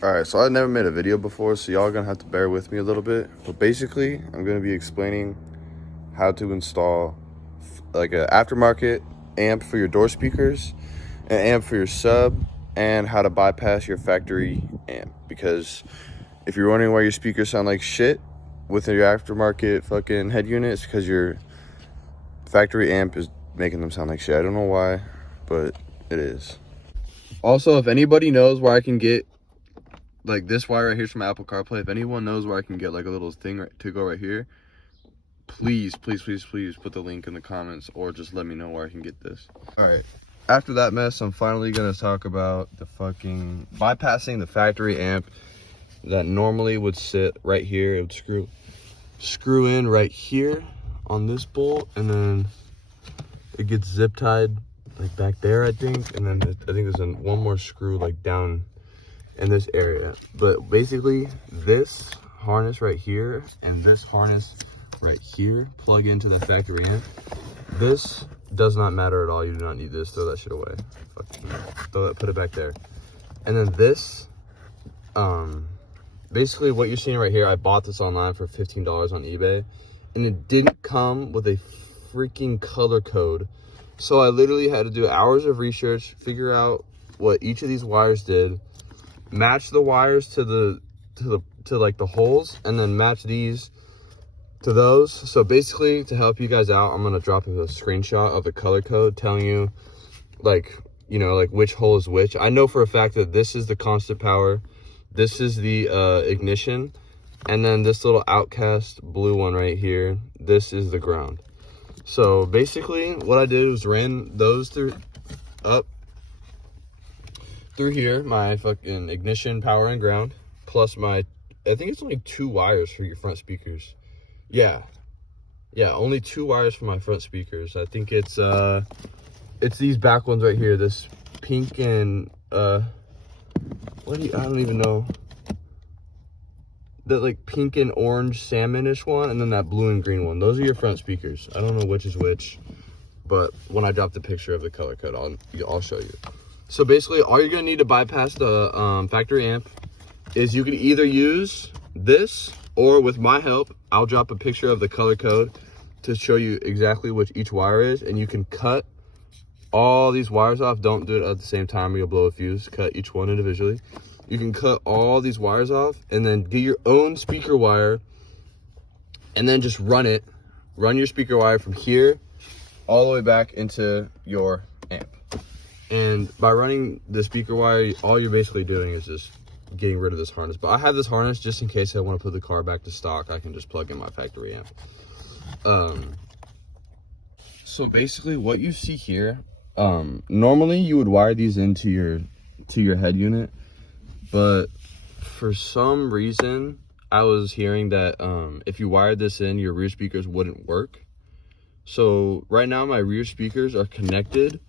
Alright, so I never made a video before, so y'all gonna have to bear with me a little bit. But basically, I'm gonna be explaining how to install like an aftermarket amp for your door speakers, an amp for your sub, and how to bypass your factory amp. Because if you're wondering why your speakers sound like shit with your aftermarket fucking head unit, it's because your factory amp is making them sound like shit. I don't know why, but it is. Also, if anybody knows where I can get like this wire right here from Apple CarPlay, if anyone knows where I can get like a little thing to go right here, please put the link in the comments, or just let me know where I can get this. All right, after that mess, I'm finally gonna talk about the fucking bypassing the factory amp that normally would sit right here. It would screw in right here on this bolt, and then it gets zip tied like back there, I think, and then I think there's one more screw like down in this area. But basically this harness right here and this harness right here plug into the factory amp. This does not matter at all. You do not need this. Throw that shit away. Put it back there. And then this, basically what you're seeing right here, I bought this online for $15 on eBay, and it didn't come with a freaking color code. So I literally had to do hours of research, figure out what each of these wires did, match the wires to like the holes, and then match these to those. So basically, to help you guys out, I'm gonna drop a screenshot of the color code telling you like, you know, like which hole is which. I know for a fact that this is the constant power, this is the ignition, and then this little outcast blue one right here, this is the ground. So basically what I did was ran those through here, my fucking ignition, power, and ground, plus my, I think it's only 2 wires for your front speakers. Yeah, only 2 wires for my front speakers. I think it's these back ones right here, this pink and I don't even know, that like pink and orange salmonish one, and then that blue and green one. Those are your front speakers. I don't know which is which, but when I drop the picture of the color code, I'll show you. So basically, all you're gonna need to bypass the factory amp is you can either use this, or with my help, I'll drop a picture of the color code to show you exactly which each wire is, and you can cut all these wires off. Don't do it at the same time or you'll blow a fuse. Cut each one individually. You can cut all these wires off and then get your own speaker wire, and then just run your speaker wire from here all the way back into your amp. And by running the speaker wire, all you're basically doing is just getting rid of this harness. But I have this harness just in case I want to put the car back to stock. I can just plug in my factory amp. So basically what you see here, normally you would wire these into your head unit, but for some reason I was hearing that if you wired this in, your rear speakers wouldn't work. So right now my rear speakers are connected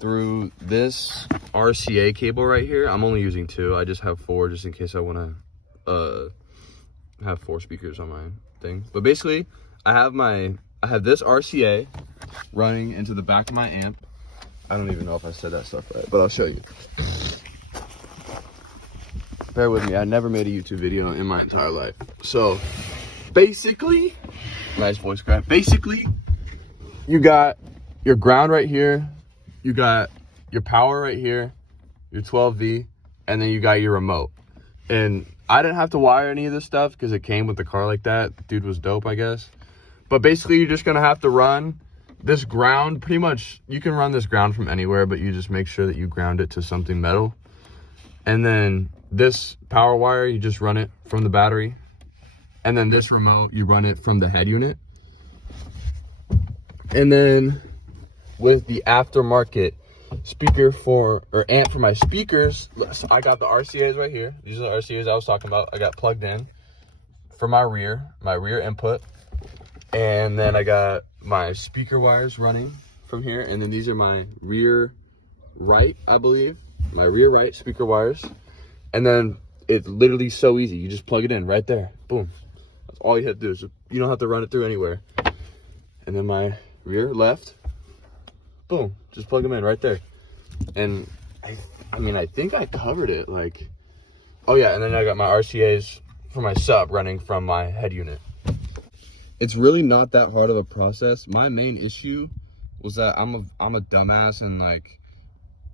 through this RCA cable right here. I'm only using 2. I just have 4 just in case I want to have 4 speakers on my thing. But basically I have this RCA running into the back of my amp. I don't even know if I said that stuff right, but I'll show you. Bear with me, I never made a YouTube video in my entire life. So basically, nice voice crack. Basically, you got your ground right here, you got your power right here, your 12V, and then you got your remote. And I didn't have to wire any of this stuff because it came with the car like that. Dude was dope, I guess. But basically, you're just gonna have to run this ground. Pretty much, you can run this ground from anywhere, but you just make sure that you ground it to something metal. And then this power wire, you just run it from the battery. And then this remote, you run it from the head unit. And then with the aftermarket speaker amp for my speakers, I got the RCAs right here. These are the RCAs I was talking about. I got plugged in for my rear input. And then I got my speaker wires running from here. And then these are my rear right, I believe. My rear right speaker wires. And then it's literally so easy. You just plug it in right there. Boom. That's all you have to do. So you don't have to run it through anywhere. And then my rear left. Boom. Just plug them in right there. And I mean, I think I covered it. Like, Oh yeah, and then I got my RCAs for my sub running from my head unit. It's really not that hard of a process. My main issue was that I'm a dumbass, and like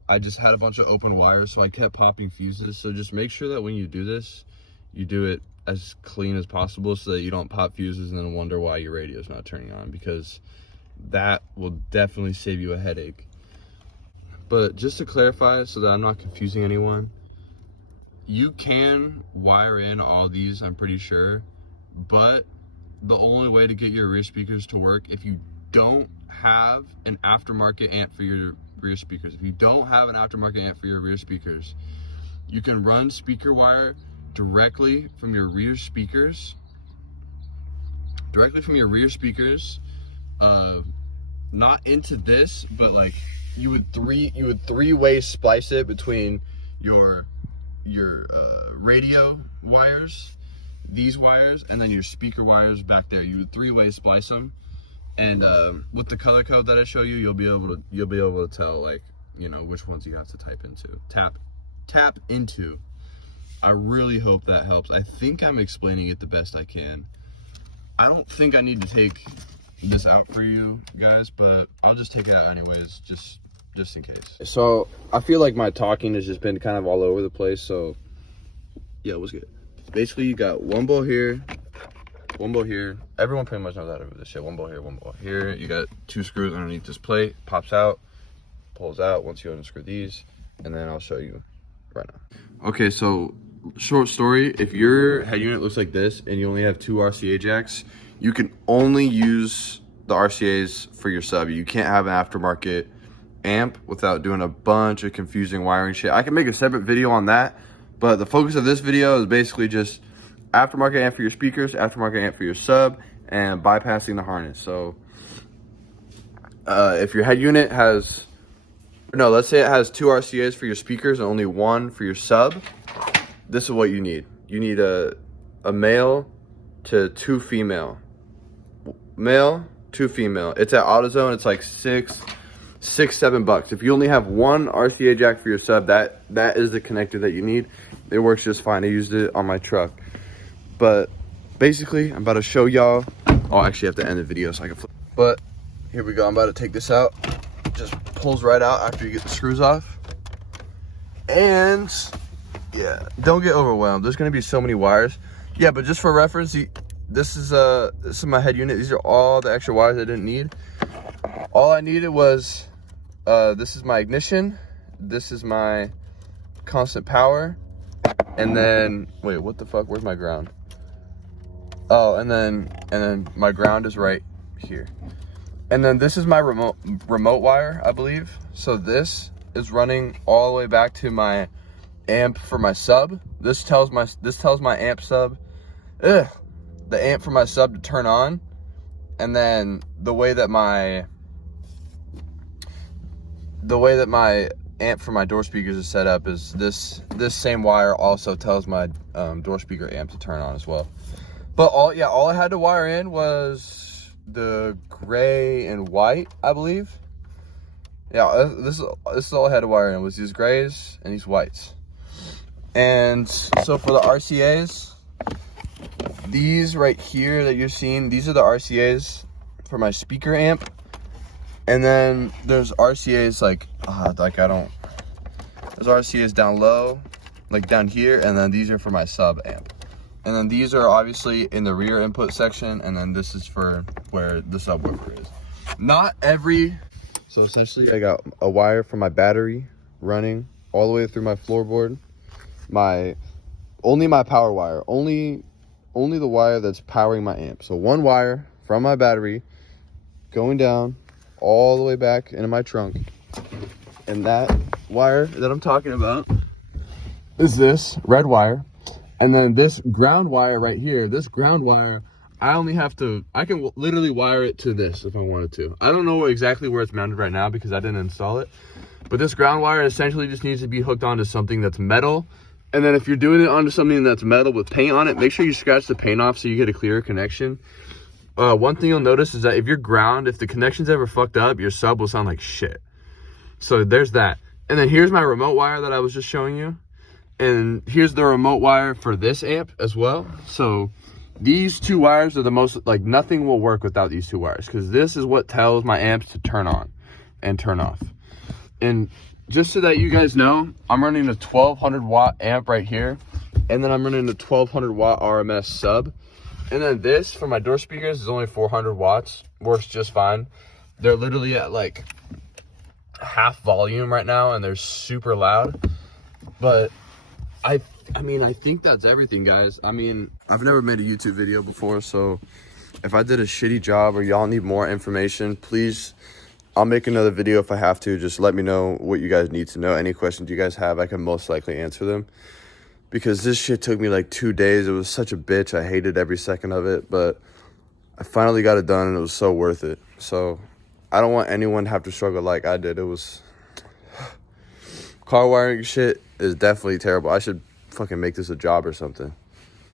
I just had a bunch of open wires, so I kept popping fuses. So just make sure that when you do this, you do it as clean as possible so that you don't pop fuses and then wonder why your radio is not turning on, because that will definitely save you a headache. But just to clarify so that I'm not confusing anyone, you can wire in all these, I'm pretty sure, but the only way to get your rear speakers to work, if you don't have an aftermarket amp for your rear speakers, you can run speaker wire directly from your rear speakers, not into this, but like you would three-way splice it between your radio wires, these wires, and then your speaker wires back there. You would three-way splice them, and with the color code that I show you, you'll be able to tell, like, you know, which ones you have to tap into. I really hope that helps. I think I'm explaining it the best I can. I don't think I need to take this out for you guys, but I'll just take it out anyways, just in case. So I feel like my talking has just been kind of all over the place, so yeah, what's good? Basically, you got one bolt here, one bolt here. Everyone pretty much knows how to do this shit. One bolt here, one bolt here. You got 2 screws underneath this plate, pops out, pulls out once you unscrew these, and then I'll show you right now. Okay, so short story, if your head unit looks like this and you only have 2 RCA jacks, you can only use the RCAs for your sub. You can't have an aftermarket amp without doing a bunch of confusing wiring shit. I can make a separate video on that, but the focus of this video is basically just aftermarket amp for your speakers, aftermarket amp for your sub, and bypassing the harness. So if your head unit has, no, let's say it has 2 RCAs for your speakers and only 1 for your sub, this is what you need. You need a male to 2 female. Male, 2 female. It's at AutoZone. It's like $7. If you only have 1 RCA jack for your sub, that is the connector that you need. It works just fine. I used it on my truck. But basically, I'm about to show y'all. Oh, I actually have to end the video so I can flip. But here we go. I'm about to take this out. Just pulls right out after you get the screws off. And yeah, don't get overwhelmed. There's gonna be so many wires. Yeah, but just for reference, this is my head unit. These are all the extra wires I didn't need. All I needed was this is my ignition, this is my constant power, and then wait, what the fuck? Where's my ground? Oh, and then my ground is right here. And then this is my remote wire, I believe. So this is running all the way back to my amp for my sub. This tells my amp sub, the amp for my sub to turn on. And then the way that my amp for my door speakers is set up is this same wire also tells my door speaker amp to turn on as well. But all I had to wire in was the gray and white, I believe. Yeah, this is all I had to wire in, was these grays and these whites. And so for the RCAs, these right here that you're seeing, these are the RCAs for my speaker amp. And then there's RCAs there's RCAs down low, like down here, and then these are for my sub amp. And then these are obviously in the rear input section, and then this is for where the subwoofer is. So essentially I got a wire for my battery running all the way through my floorboard. Only my power wire, only the wire that's powering my amp. So 1 wire from my battery going down all the way back into my trunk. And that wire that I'm talking about is this red wire. And then this ground wire right here, this ground wire, I can literally wire it to this if I wanted to. I don't know exactly where it's mounted right now because I didn't install it. But this ground wire essentially just needs to be hooked onto something that's metal. And then if you're doing it onto something that's metal with paint on it, make sure you scratch the paint off so you get a clearer connection. One thing you'll notice is that if the connection's ever fucked up, your sub will sound like shit. So there's that. And then here's my remote wire that I was just showing you. And here's the remote wire for this amp as well. So these two wires are the most, like, nothing will work without these two wires, because this is what tells my amps to turn on and turn off. And just so that you guys know, I'm running a 1200 watt amp right here, and then I'm running a 1200 watt RMS sub. And then this for my door speakers is only 400 watts, works just fine. They're literally at like half volume right now, and they're super loud. But I mean, I think that's everything, guys. I mean, I've never made a YouTube video before, so if I did a shitty job or y'all need more information, please, I'll make another video if I have to. Just let me know what you guys need to know. Any questions you guys have, I can most likely answer them. Because this shit took me like 2 days. It was such a bitch. I hated every second of it, but I finally got it done, and it was so worth it. So I don't want anyone to have to struggle like I did. It was... car wiring shit is definitely terrible. I should fucking make this a job or something.